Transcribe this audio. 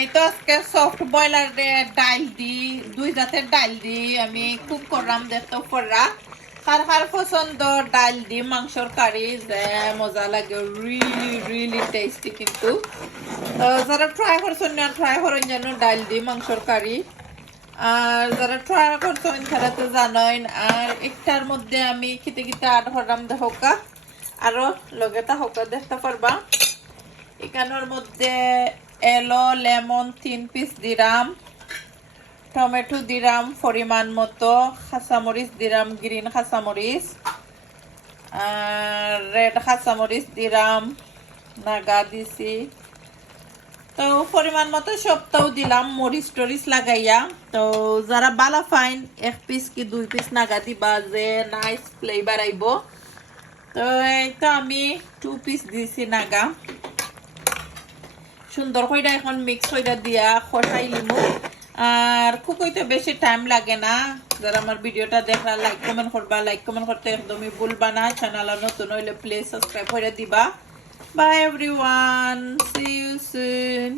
এই তো আজকে সফট বয়লার ডাল দি 2 জাতের ডাল দি আমি কুক করলাম দেখতে পড়রা কার কার পছন্দ ডাল দি মাংসর কারি যে মজা লাগে রিয়েলি টেস্টি কিন্তু যারা ট্রাই করছেন না ট্রাই করেন যেন ডাল দি মাংসর কারি আর যারা ট্রাই করছেন তারা তো জানেন আর একটার মধ্যে আমি খেতে খেতে আট হরাম দেখোকা আরো লগেতা হোকা দেখতে পারবা এখানের মধ্যে এলো লেমন 3 পিস দিলাম টমেটো দিলাম পরিমাণ মতো কাঁচামরিচ দিলাম গ্রিন কাঁচামরিচ আর রেড কাঁচামরিচ দিলাম নাগা দিছি তো পরিমাণ মতো সবটাও দিলাম মরিচ টরিচ লাগাইয়া তো যারা বালা ফাইন 1 পিস কি 2 পিস নাগা দিবা যে নাইস ফ্লেভার আইব তো এই তো আমি 2 পিস দিছি নাগা সুন্দর কইরা এখন মিক্স কইরা দিয়া খসাই লিমু আর কুকইতে বেশি টাইম লাগে না যারা আমার ভিডিওটা দেখরা লাইক কমেন্ট করবা লাইক কমেন্ট করতে একদমই ভুলবা না চ্যানেলে নতুন হইলে প্লিজ সাবস্ক্রাইব করে দিবা bye everyone see you soon